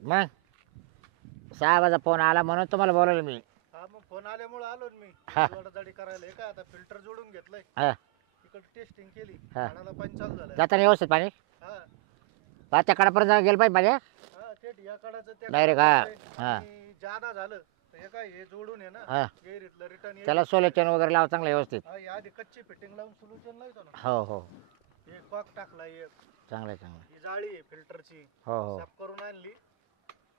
मग साहेबाचा फोन आला म्हणून तुम्हाला बोलवलं मी. हा मग फोन आल्यामुळे आलो ना मी. हा. जोडाजाडी करायला हे काय आता फिल्टर जोडून घेतलंय. हा तिकडे टेस्टिंग केली. हा. झाडाला पाणी चालू झालं. जाताना व्यवस्थित पाणी हा पाच कडापर्यंत गेलं पाहिजे माझ्या. हा थेट या कडाचं त्या Direct, कडाचं हा. आणि जादा झालं तर हे काय हे जोडून आहे ना हा गेरीतलं रिटर्न त्याला सोल्युशन वगैरे लावा चांगलं व्यवस्थित. हा या आधी कच्ची फिटिंग लावून सोल्युशन लावतो ना. हो हो एक कॉक टाकला एक चांगलं आहे, चांगलं आहे. ही जाळी आहे फिल्टरची हो हो साफ करून आणली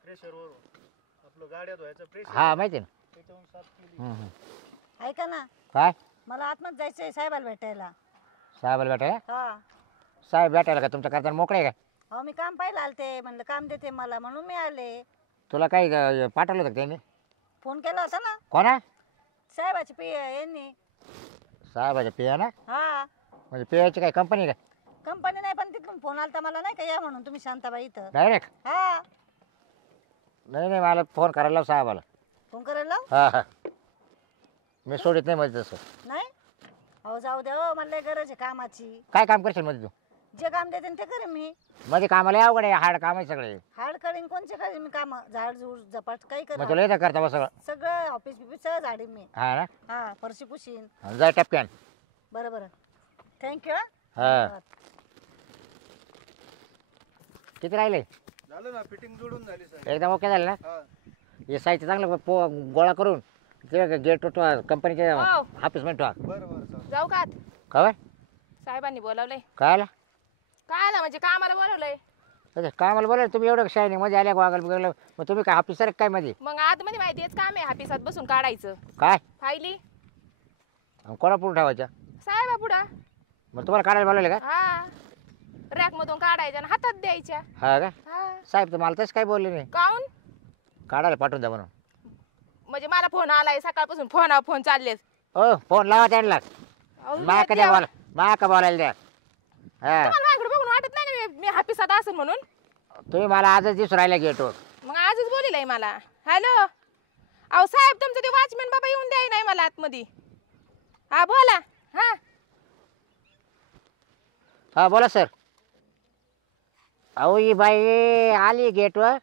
प्रेशर वरून आपलं गाड्या धुवायचं प्रेशर हा माहिती आहे त्याच्यावरून साफ केली. ना. ऐका ना काय मला आतमध्ये जायचंय साहेबाला भेटायला. साहेबाला भेटाय हा साहेब भेटायला का तुमच्या करताना मोकळे आहे का? अहो मी काम पाहिलं आलते म्हणलं काम देते मला म्हणून मी आले. तुला काही पाठवलं होतं का त्यांनी? फोन केला होता ना कोणा साहेबाची पी यांनी. साहेबाच्या पिया ना हा म्हणजे पियाची काय कंपनी का कंपनी नाही पण तिथून फोन आलता मला नाही का या म्हणून तुम्ही शांताबाई इथं. डायरेक्ट? हा नाही नाही मला फोन करायला लाव साहेबाला. फोन करायला लाव? हा हा मी सोडित नाही मध्ये तसं. नाही अहो जाऊ द्या हो मला लय गरज आहे कामाची. काय काम करशील मध्ये तू? जे काम देते ते करेन मी. मध्ये कामाला अवघड आहे हार्ड काम आहे सगळे. हाड करीन कोणचे करीन मी काम झाड झूड झपाट काही मग करेन तुला येतं करता बस सगळं? सगळं ऑफिस बिफिस सगळं झाडीन मी. हा ना हा फरशी पुशीन. जाय टपक्यान. बरं बरं थँक्यू. हा किती राहिले? झालं ना फिटिंग जोडून झाली सर. एकदम ओके झालं ना? हा हे साहित्य चांगलं गोळा करून ते गेट कंपनीच्या हो. ऑफिसमध्ये ठेवा. बरं बरं चालेल. जाऊ का आत? काय साहेबांनी बोलावलंय. काय आला काय आलं म्हणजे कामाला बोलावलंय? कामाला बोला तुम्ही एवढं शायनिंग मध्ये आल्या गोगल बिगल मग तुम्ही काय ऑफिसर काय मध्ये मग आतमध्ये माहिती हेच काम आहे हापिसात बसून काढायचं. काय फायली कोणा पुढे ठेवायच्या? साहेबा पुढा. मग तुम्हाला काढायला बोलवले का? हा रॅक मधून काढायच्या आणि हातात द्यायच्या. हा का हा साहेब तर मला तसं काही बोलले नाही. काऊन? काढायला पाठवून द्या म्हणून. म्हणजे मला फोन आलाय सकाळपासून फोन चाललेत. हो फोन लावा त्यांना अहो, मा का द्या बोला मा का बोलायला द्या. हा तुम्हाला माझ्याकडे बघून वाटत नाही का मी हापिसात असेल म्हणून? तुम्ही मला आजच दिसून राहिला गेटवर. मग आजच बोलिलाय मला. हॅलो अहो साहेब तुमचं ते वॉचमॅन बाबा येऊन द्याय नाही मला आतमध्ये. हा बोला. हा हा बोला सर. अहो ही बाई आली गेटवर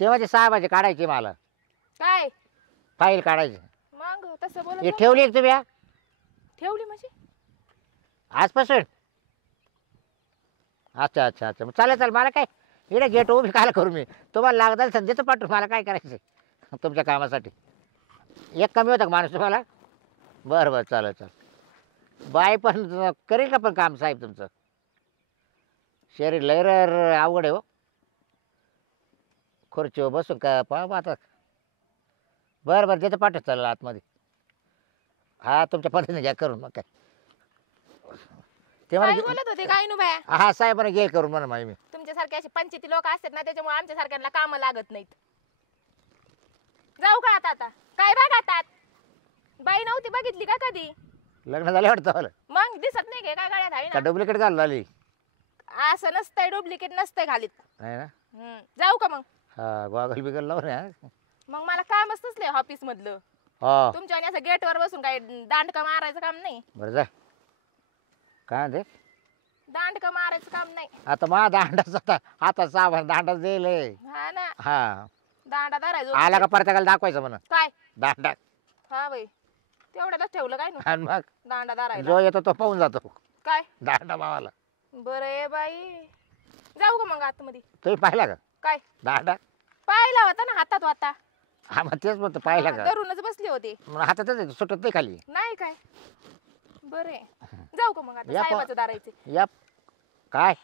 ते म्हणजे साहेबाचे काढायची मला काय फाईल काढायची. मग तसं हे बोलत ठेवली एक तुम्ही हा? ठेवली म्हणजे? आजपासून अच्छा अच्छा अच्छा मग चालेल चालेल मला काय इकडे गेट उभी काय करू मी तुम्हाला लागत संधीचं पाठवून मला काय करायचं तुमच्या कामासाठी. एक कमी होतं का माणूस तुम्हाला? बरं बरं चालेल चालेल. बाय पण करेल का पण काम साहेब तुमचं? शरीर लय अवघड आहे हो. खुर्चीवर बसून का पाहा आता. बरं बरं देतं पाठवत चालेल आतमध्ये. हा तुमच्या पद्धतीने घ्या करून मग काय ते काय मला बोलत होते काय नु बाया? हा साहेबांना घे करून म्हणा माही मी. तुमच्यासारखे असे पंचायती लोक असतात ना त्याच्यामुळे आमच्या सारख्यांना काम लागत नाहीत. जाऊ का आता? काय बघतात? बाई नव्हती बघितली का कधी? लग्न झाले वाटतं मला. मग दिसत नाही काय गाड्यात आहे का ना? डुप्लिकेट घालून आली असं नसतंय डुप्लिकेट नसतंय घालीत. नाही ना? जाऊ का मग? हा गॉगल बिगल लावून या. मग मला कामच नसले ऑफिस मधलं. हो तुमच्या आणि असं गेटवर बसून काय दांडका मारायचं काम नाही. बरं जा काय म्हणते दांडका मारायचं काम नाही. आता मा दांडाच आता साबण दांडाच देईल हा ना हा दांडा धरायचो. आला का परत दाखवायचं म्हणा काय? दांडा. हा बाई तेवढ्यालाच ठेवलं काय ना आणि मग दांडा धरायला. जो येतो तो पाहून जातो काय दांडा मावाला. बरं आहे बाई. जाऊ का मग आतमध्ये? तुम्ही पाहिला का काय दांडा? पाहिला होता ना हातात होता. हा मग तेच म्हणतो पाहिला का? धरूनच बसले होते. मग हातातच आहे, सुटत नाही खाली. नाही काय बरे. जाऊ का मग आता? या साहेबाचं दारायचे. या काय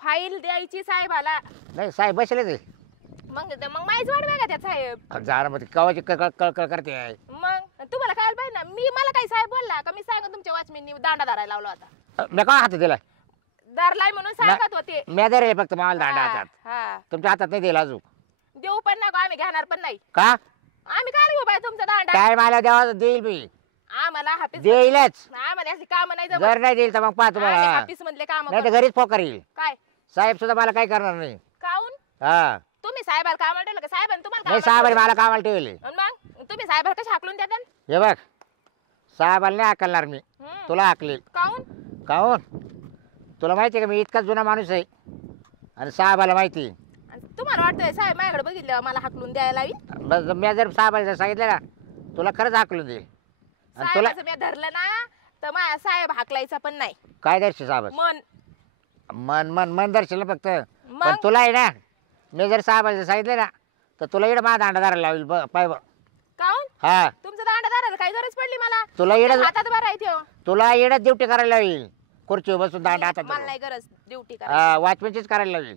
फाईल द्यायची साहेबाला. नाही साहेब बसले ते मग मग माहीच वाढ बघा त्या साहेब. झाडामध्ये कवाची कळकळ करते आहे. मग तुम्हाला काय पाहिजे ना मला काही साहेब बोलला का? मी सांगा तुमच्या वॉचमॅननी दांडा धरायला लावला होता. मी का हातात दिला? धरलाय म्हणून सांगत होते. मी दे फक्त मावाला दांडा हा, हातात. हा. तुमच्या हातात नाही दिला अजून. देऊ पण नको आम्ही घेणार पण नाही. का आम्ही काय घेऊ बाय तुमचा दांडा? काय मला द्यावा देईल मी आम्हाला हापीस देईलच. आम्हाला अशी काम नाही जमत. जर नाही देईल तर मग पाहा तुम्हाला हापीस मधले काम नाही तर घरीच फोकर येईल. काय साहेब सुद्धा मला काही करणार नाही. काऊन? हा तुम्ही साहेबाला कामाला ठेवलं का? साहेबांनी तुम्हाला नाही कामाला साहेबांनी मला कामाला ठेवले. ठेवलं? मग तुम्ही साहेबाला कशी हाकलून देता? हे बघ साहेबाला नाही हाकलणार मी. तुला हाकली. काऊन? काहून तुला माहिती आहे का मी इतका जुना माणूस आहे आणि साहेबाला माहिती. आणि तुम्हाला वाटतंय साहेब माझ्याकडे बघितलं मला हाकलून द्यायला लावी बस मी जर साहेबाला सांगितलं ना तुला खरंच हाकलून देईल आणि तुला साहेबाचं मी धरलं ना तर माझा साहेब हाकलायचा पण नाही काय दर्शी साहेब मन मन मन मन दर्शलं फक्त पण मग तुला आहे ना मी जर साहेबाला सांगितलं ना तर तुला इकडे माझा दांडा धरायला लावेल पाय बघ. काऊन हा तुमचं दांडा धरायला काय गरज पडली मला तुला इकडे हातात बरं आहे त्यो. तुला इकडे ड्युटी करायला लावेल खुर्चीवर बसून दांडा हातात मला धरून. नाही गरज ड्युटी हा करायची वॉचमॅनचीच करायला लावेल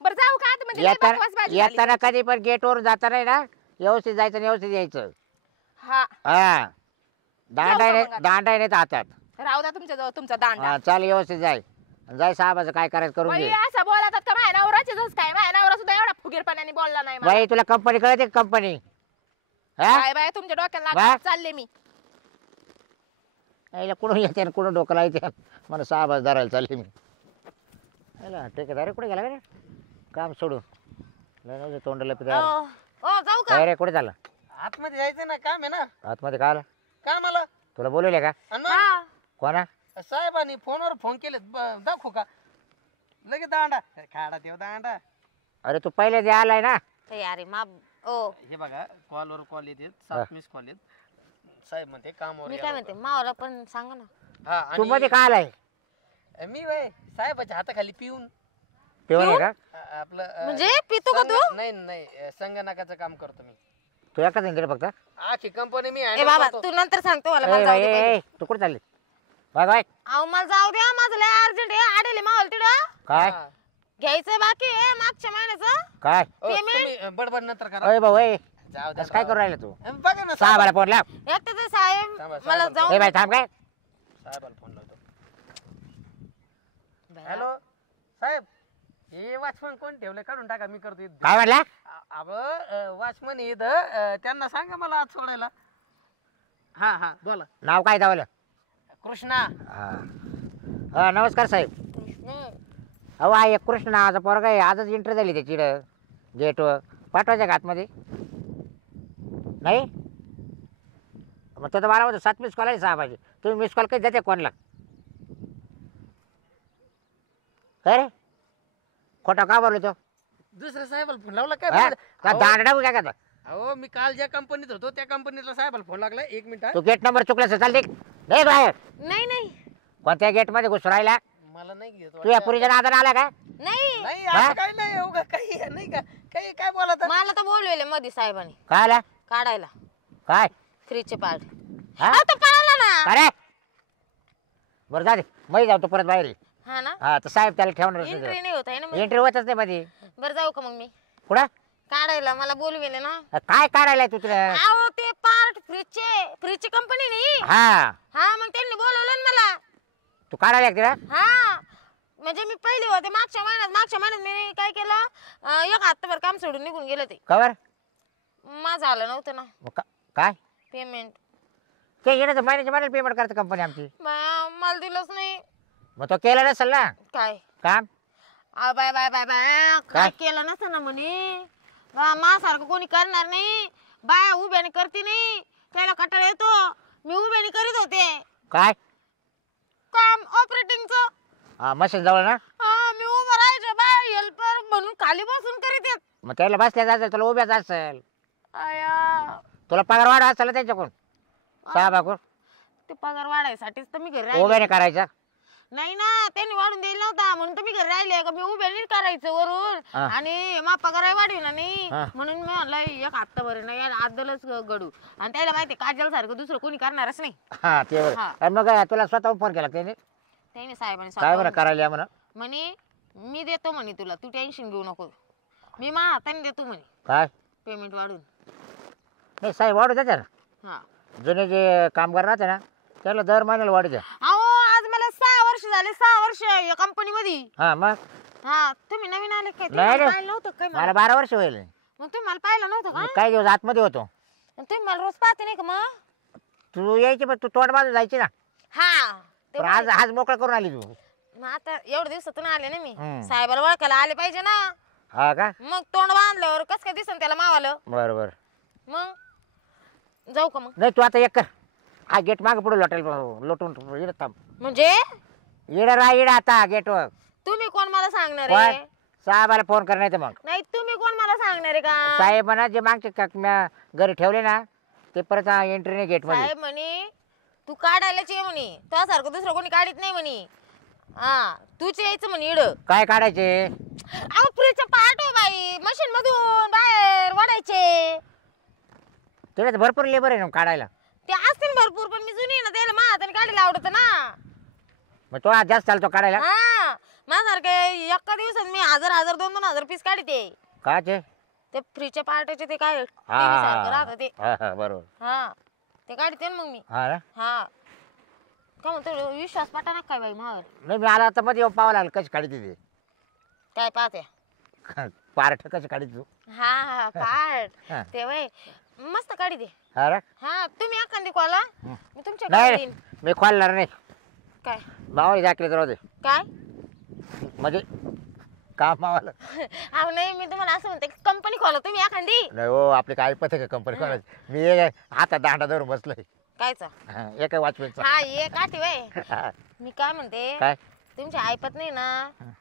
बरं जाऊ का आता म्हणजे लय बकवास बाजी झाली. येताना कधी पण गेटवर जाताना ना व्यवस्थित जायचं आणि व्यवस्थित यायचं हा हा दांडा जाऊ का नाही मग आता? दांडा नाही तर हातात राहू द्या तुमच्या जवळ तुमचा दांडा हा चाल व्यवस्थित जाय जाय साहेबाचं काय करायचं करून बाई, घे असं बोलतात का माझ्या नवराचीच काय माझ्या नवरा सुद्धा एवढा फुगीरपणाने बोलला नाही मला. बाई तुला कंपनी कळते कंपनी हा बाय बाय तुमच्या डोक्याला बा? लागून चालले मी यायला कुठून येते आणि कुठून डोकं लायते मला साहेबाच धरायला चालले मी याला ठेकेदार कुठे गेला का रे काम सोडून लय नव्हतं तोंडाला पिता ओ जाऊ का काय रे कुठे झाला आतमध्ये जायचं ना काम आहे ना आतमध्ये का आला का मला तुला बोलवले का आणि मग हा कोणा साहेबांनी फोनवर फोन केले दाखवू का लगेच दांडा खाडा देव दांडा अरे तू पहिले जे आलाय ना अरे मा ओ हे बघा कॉलवर कॉल येते 7 मिस कॉल येत साहेब म्हणते कामावर मी या काय म्हणते लवकर. मावाला पण सांगा ना हा तू आणि मध्ये का आलाय मी वय साहेबाच्या हाताखाली पिऊन पिऊन आहे का आपलं म्हणजे पितो का तू नाही नाही संगणकाचं काम करतो मी तू एकटाच इंकडे फक्त आखी कंपनी मी ए handle बाबा करतो. तू नंतर सांगतो मला ए, मला जाऊ बाई, दे ए, पहिले. ए, तू कुठे चालली बाय बाय अहो मला जाऊ द्या माझं लय अर्जंट आहे आडेले मावल तिथं काय हा. घ्यायचंय बाकी आहे मागच्या महिन्याचं काय तुम्ही बडबड नंतर करा अय भाऊ ए जाऊ द्या असं काय करू राहिला तू बघा ना साहेबाला फोन लाव एकट्याच साहेब थांबा, मला साहेब. जाऊ ए बाई थांब काय साहेबाला फोन लावतो हॅलो साहेब हे वॉचमन कोण ठेवलंय काढून टाका मी करतो इथं. काय म्हणला अब वॉचमन इथं त्यांना सांगा मला आज सोडायला हा हा बोला नाव काय दावलं कृष्णा हा हा नमस्कार साहेब अहो हा एक कृष्ण नावाचा पोरगा आहे आजच एंट्री झाली त्याची गेटवर पाठवायच्या का आतमध्ये नाही मग तो तर मला होतं 7 मिस कॉल आहे साहेबाची तुम्ही मिस कॉल कधी देते कोणला काय रे खोटा का बोललो तो दुसऱ्या साहेबाला फोन लावला हा? काय का अहो, दांडा काय का अहो मी काल ज्या कंपनीत होतो त्या कंपनीतला साहेबाला फोन लागला 1 मिनिट तू गेट नंबर चुकला चाल दे नाही बाहेर नाही नाही कोणत्या गेट मध्ये घुसून राहिला मला नाही घेत तू या पुरीच्या नादाने आला का नाही नाही हा? असं काही नाही हो का काही नाही का काही काय बोलत मला तर बोलवेले मध्ये साहेबांनी काय आला काढायला काय फ्रीजचे पार्ट हा आता पळाला ना अरे बरं जा दे मै जाऊ तो परत बाहेर ये. हा ना हा तर साहेब त्याला ठेवणार एंट्री नाही होत आहे ना मग. एंट्री होतच नाही मध्ये बरं जाऊ का मग मी कुठं काढायला मला बोलवेले ना काय काढायला तू तुला अहो ते पार्ट फ्रीजची कंपनी नाही हा हा मग त्यांनी बोलवलं ना मला तू काढायला तिला हा म्हणजे मी पहिली होते मागच्या महिन्यात मी काय केलं एक हप्ताभर काम सोडून निघून गेलं ते कवर माझं आलं नव्हतं ना काय पेमेंट ते येण्याचं महिन्याच्या महिन्याला पेमेंट करते कंपनी आमची मला दिलंच नाही मग तो केला नसेल ना काय काम बाय बाय बाय बाय काय केलं नसतं ना म्हणे माझ्यासारखं कोणी करणार नाही बाया उभ्याने करते नाही त्याला कटाळा येतो मी उभ्याने करीत होते काय काम ऑपरेटिंगचं हा मशीन जवळ ना मी उभं राहायचं बाय हेल्पर म्हणून खाली बसून करीत येत मग त्याला बसल्या असेल तुला उभ्याच असेल आया तुला पगार वाढ असेल ना त्यांच्याकडून साहेबाकडून ते पगार वाढायसाठीच तर मी घरी राहिले उभ्याने करायचा नाही ना त्यांनी वाढून दिला नव्हता म्हणून तर मी घरी राहिले का मी उभ्याने करायचं वरून हा. आणि मग पगार वाढवी ना नाही हा. म्हणून मी म्हणलं एक हप्ता बरं नाही आदलच गडू आणि त्याला माहिती काजल सारखं दुसरं कोणी करणारच नाही हा ते बरं. हा. आणि मग तुला स्वतःहून फोन केला त्याने त्याने साहेबांनी काय म्हणा स्वतःहून करायला या म्हणा म्हणे मी देतो म्हणे तुला तू टेन्शन घेऊ नको मी मा हाताने देतो म्हणे काय पेमेंट वाढून नाही साहेब वाढू द्या ना हा जुने जे कामगार राहते ना त्याला दर महिन्याला वाढू द्या अहो आज मला 6 वर्ष झाले 6 वर्ष या कंपनी मध्ये हा मग हा तुम्ही नवीन आले काय नाही तुम्ही रे. पाहिलं नव्हतं काय मला मला 12 वर्ष होईल मग तुम्ही मला पाहिलं नव्हतं का मी काही दिवस आतमध्ये होतो तुम्ही मला रोज पाहते नाही का मग तू यायची पण तू तोंड बाजू जायची ना हा ते पण आज आज मोकळा करून आली तू मग आता एवढ्या दिवसातून आले ना मी हम्म. साहेबाला ओळखायला आले पाहिजे ना हा का मग तोंड बांधल्यावर कस काय दिसन त्याला मावालं बरं बरं मग जाऊ का मग नाही तू आता एक कर हा गेट मागे पुढे लोटून इकडे थांब म्हणजे इकडे राह इकडे आता गेटवर तुम्ही कोण मला सांगणार कोण? आहे साहेबाला फोन कर नाही तर मग नाही तुम्ही कोण मला सांगणार आहे का? साहेब म्हणा जे मागचे म्या घरी ठेवले ना ते परत एंट्री नाही गेट मध्ये. साहेब म्हणे तू काढायलाच ये म्हणे, तुझ्यासारखं दुसरं कोणी काढीत नाही म्हणे. हा तूच यायचं म्हणे इड. काय काढायचे? अहो फ्रीजचं पार्ट हो बाई, मशीन मधून बाहेर वाढायचे. तिथे तर भरपूर लेबर आहे ना काढायला. ते असतील भरपूर, पण मी जुनी आहे ना, त्याला माझ्या हाताने काढायला आवडत ना. मग तो आज जास्त चालतो काढायला. हा माझ्यासारखे एका दिवसात मी 1000 2 हजार पीस काढते. काचे? ते फ्रीजच्या पार्टाचे ते काय हा, TV सारखं राहतं ते. हा बरोबर. हा ते काढते ना मग मी. हा ना. हा का म्हणतो विश्वास पटा ना काय बाई मावर. नाही मी आला आता मध्ये येऊन पाहावं लागलं कशी काढी तिथे काय पाहते? पार्ट कशी काढी तू. हा हा पार्ट हा. ते वय मस्त काढी दे. हा ना? हा तुम्ही एखादी कॉला मी तुमच्या नाही घरी रे, येईन. मी खोलणार नाही. काय मावाली दाखले तर होते काय म्हणजे काम मावाला. अहो नाही मी तुम्हाला असं म्हणते कंपनी खोला तुम्ही एखादी. नाही हो आपली काय पथक आहे कंपनी कोणाची. मी एक हातात दांडा धरून बसलोय. कायचा? एक वॉचमॅनचा. हा ये काठी वय. मी काय म्हणते काय? तुमची ऐपत नाही ना,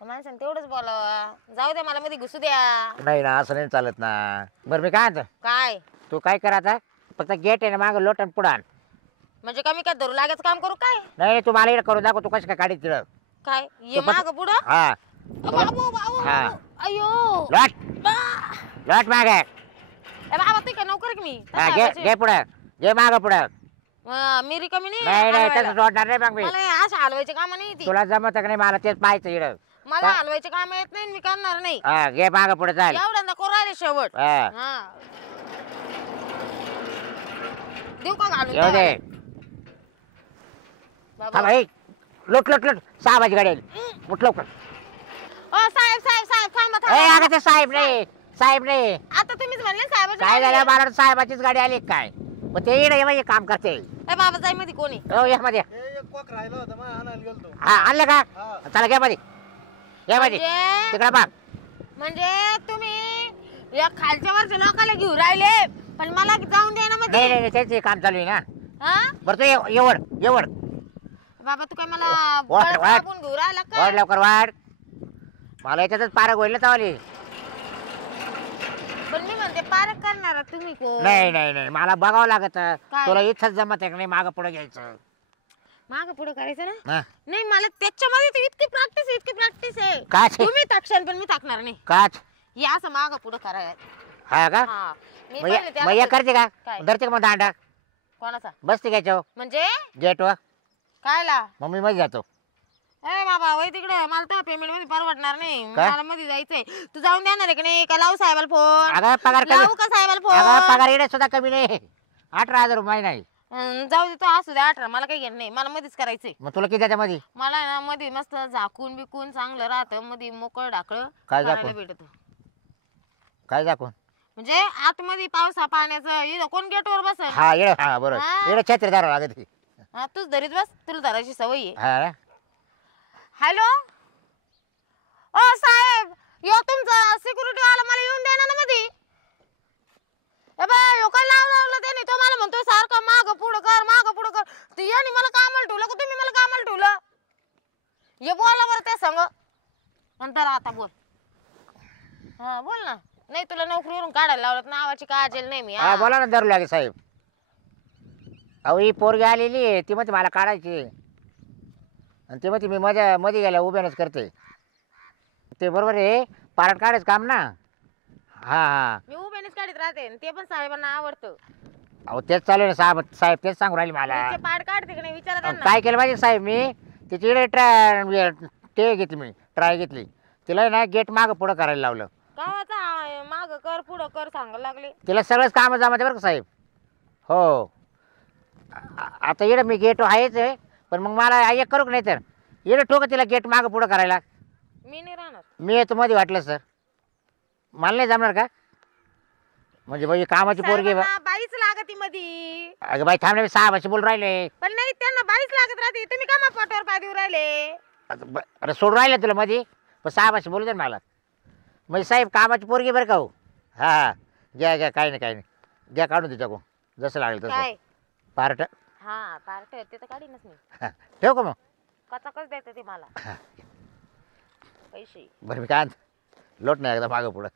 माणसाने तेवढंच बोलावा. जाऊ द्या मला मध्ये घुसू द्या. नाही ना असं नाही चालत ना. बरं मी काय म्हणतो काय तू काय कर आता फक्त गेट आहे ना मागं लोटन पुढं आण. म्हणजे कमी काय धरू लागायचं काम करू काय? नाही तू मला इकडे करून दाखव तू कशी काय काढी तिकडं. काय ये तो पण- माग पुढं. हा बाबू बाबू हा. अयो लोट बा. लोट मागे. ए बाबा तू काय नोकर की मी हा घे घे पुढं घे मागं पुढं. मी रिकामी नाही नाही नाही हलवायला. तसं सोडणार नाही मग मी. मला हे अशा हलवायचे काम नाही ती. तुला जमत का नाही मला तेच पाहायचं इकडं. मला हलवायचे काम येत नाही मी करणार नाही. हा घे मागं पुढे चाल. एवढ्यांदा करू राहिले शेवट. हा हा देऊ का घालून येऊ दे. बाबा. हा भाई लोट लोट लोट 6 वाजे गाडी आली. उठ लवकर. ओ साहेब साहेब साहेब थांबा ए थांबा. अगं ते साहेब नाही साहेब नाही. आता तुम्हीच म्हणले साहेब काय झालं मला वाटलं साहेबाचीच गाडी आली काय. मग ते इकडे ये काम करते. ए बाबा जाई मध्ये कोणी. हो या मध्ये. एक कोक राहिला होता मग आणायला गेलतो. हा आणलं का हा. चला घ्या मध्ये या मध्ये म्हणजे तिकडे बघ. म्हणजे तुम्ही या खालच्या वरच्या लोकांना घेऊन राहिले, पण मला जाऊन द्या ना नाही मध्ये. नाही त्यांचे काम चालू आहे ना. हा बरं तू एवढ एवढ बाबा तू काय मला वाट, वाट. बळकावून घेऊन राहिला वाढ का? लवकर वाढ. मला याच्यातच पारक होईल ना चावली. पण मी म्हणते पारक करणार तुम्ही कोण? नाही नाही नाही मला बघावं लागत. काय? तुला इथंच जमत आहे का नाही मागं पुढे घ्यायचं. माग पुढे करायचं ना. हा. नाही मला त्याच्यामध्ये तर इतकी प्रॅक्टिस आहे. काय छे? तुम्ही टाकशाल पण मी टाकणार नाही. काच या असं माग पुढे करायला. हा का हा मी मग पहिले मग त्याला एक करते का काय? धरते का मग दांडा कोणाचा बसते घ्यायच्या म्हणजे गेटवर कायला? मग मी मध्ये जातो. ए बाबा वय तिकडे मला तर पेमेंट मध्ये परवडणार नाही. काय? मला मध्ये जायचंय. तू जाऊन देणार आहे की नाही? का लावू साहेबाला फोन? अगं पगार लावू कमी का साहेबाला अगं फोन? पगार येणे सुद्धा कमी नाही. 18,000 रुपये नाही. जाऊ दे तो असू दे 18. मला काही घेणं नाही. मला मध्येच करायचंय. मग तुला किती द्यायच्या मध्ये मला आहे ना मध्ये मस्त झाकून बिकून चांगलं राहतं. मध्ये मोकळ ढाकळं काय करायला झाकून? भेटत. काय दाखवून. म्हणजे आतमध्ये पावसा पाण्याचं इथं कोण गेटवर बसल? हा ये हा बरोबर हा. येणं छत्री धरावं लागत. हा तूच धरीत बस. तुला धरायची सवय आहे. हा ना? हॅलो ओ साहेब यो तुमचा सिक्युरिटी वाला मला येऊन द्या ना मध्ये. ए बाय यो काय लावलं त्याने. तो मला म्हणतोय सारखं माग पुढं कर माग पुढं कर. ते याने मला कामाला ठेवलं का तुम्ही मला कामाला ठेवलं? ये बोला बरं त्या संग नंतर. आता बोल. हा बोल ना. नाही तुला नोकरीवरून काढायला लावलं नावाची काजल नाही मी. हा बोला ना धरू लागे साहेब. अहो ही पोरगी आलेली आहे ती मध्ये मला काढायची आणि ती मध्ये मी मध्ये मध्ये गेल्या उभ्यानच करते. ते बरोबर आहे पारट काढायचं काम ना. हा हा मी उभ्यानेच काढीत राहते आणि ते पण साहेबांना आवडतं. अहो तेच चालू आहे ना साहेब साहेब तेच सांगू राहिले मला. तुमचे पाड काढते की नाही विचारा अहो, त्यांना. काय केलं पाहिजे साहेब मी तिची ते घेतली मी ट्राय घेतली तिला आहे ना गेट मागं पुढं करायला लावलं. गावाचा माग कर पुढं कर सांगायला लागले. तिला सगळंच कामं जमते बरं का साहेब. हो आता इकडं मी गेट आहेच आहे पण मग मला एक करू का नाही तर इकडे ठोक तिला गेट मागं पुढं करायला. मी नाही राहणार. मी येतो मध्ये वाटलं सर मला नाही जमणार का. म्हणजे बाई कामाची पोरगी आहे बा. साहेबांना बाईच लागती मधी. अगं बाई थांबले मी 6 भाषे बोलून राहिले. पण नाही त्यांना बाईच लागत राहते. तुम्ही का मग पोटावर पाय देऊ राहिले? अरे सोडून राहिलं तुला मध्ये पण 6 भाषे बोलू दे ना मला. म्हणजे साहेब कामाची पोरगी बरं का हो. हा हा घ्या घ्या काही नाही काही नाही घ्या काढून तिच्याकडून जसं लागेल तसं काय? पार्ट. हा पार्ट ते तर काढीनच मी. ठेव का मग. कचाकच देते ते मला पैसे. बरं मी काय लोट नाही एकदा मागं पुढं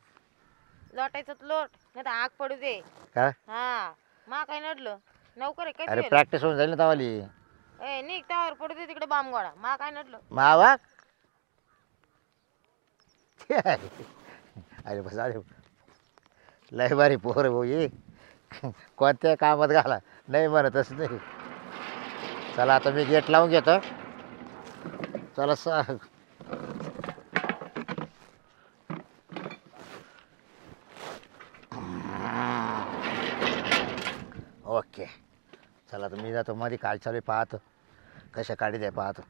लोटायचं तर लोट नाही तर आग पडू दे. का हा मा काय नडलं नौकर आहे काय अरे तुझ्याला? प्रॅक्टिस होऊन जाईल ना तवाली ए निघ त्यावर पडू दे तिकडे बाम गोळा मा काय नडलं. मावा अरे बस अरे लय भारी पोर भाऊ ये कोणत्या कामात घाला नाही म्हणतच नाही. चला आता मी गेट लावून घेतो. चला ओके चला तर मी जातो मध्ये काय चालू आहे पाहतो कशा काढी द्या पाहतो.